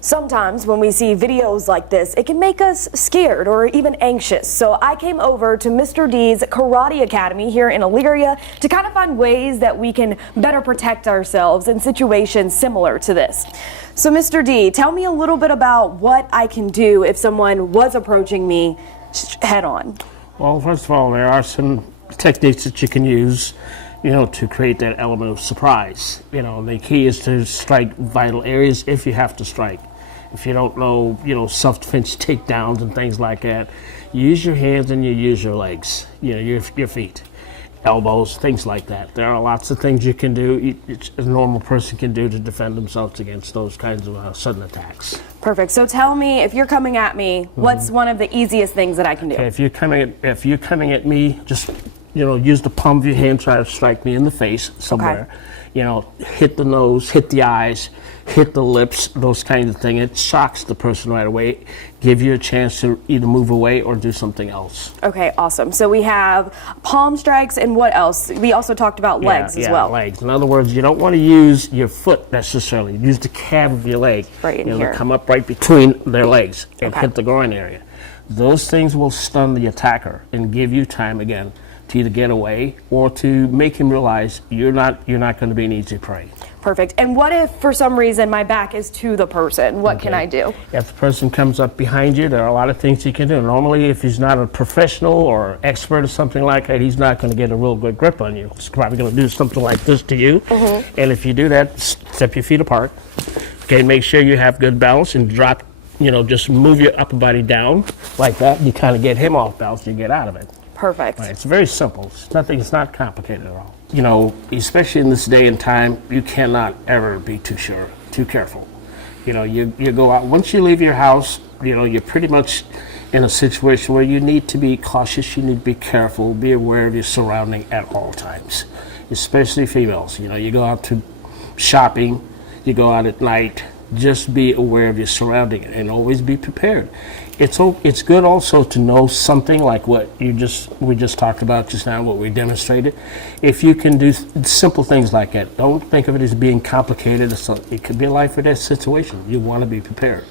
Sometimes when we see videos like this, it can make us scared or even anxious. So I came over to Mr. D's Karate Academy here in Elyria to kind of find ways that we can better protect ourselves in situations similar to this. So Mr. D, tell me a little bit about what I can do if someone was approaching me head on. Well, first of all, there are some techniques that you can use, to create that element of surprise. The key is to strike vital areas if you have to strike. If you don't know, self-defense takedowns and things like that, you use your hands and you use your legs, your feet, elbows, things like that. There are lots of things you can do, a normal person can do to defend themselves against those kinds of sudden attacks. Perfect. So tell me, if you're coming at me, what's one of the easiest things that I can do? Okay, if you're coming at me, just use the palm of your hand, try to strike me in the face somewhere. Okay. Hit the nose, hit the eyes, hit the lips, those kinds of things. It shocks the person right away, give you a chance to either move away or do something else. Okay, awesome. So we have palm strikes, and what else? We also talked about legs as well. Legs. In other words, you don't want to use your foot necessarily. Use the calf of your leg. Right in here. Come up right between their legs and hit the groin area. Those things will stun the attacker and give you time again to either get away or to make him realize you're not going to be an easy prey. Perfect. And what if for some reason my back is to the person? What can I do? If the person comes up behind you, there are a lot of things you can do. Normally, if he's not a professional or expert or something like that, he's not going to get a real good grip on you. He's probably going to do something like this to you. And if you do that, step your feet apart. Okay, make sure you have good balance and drop, just move your upper body down like that. You kind of get him off balance, you get out of it. Perfect. Right, it's very simple. It's not complicated at all. Especially in this day and time, you cannot ever be too careful. You go out, once you leave your house, you're pretty much in a situation where you need to be cautious, you need to be careful, be aware of your surrounding at all times, especially females. You go out to shopping, you go out at night, just be aware of your surrounding and always be prepared. It's good also to know something like what we just talked about just now, what we demonstrated. If you can do simple things like that, don't think of it as being complicated. It could be a life or death situation. You want to be prepared.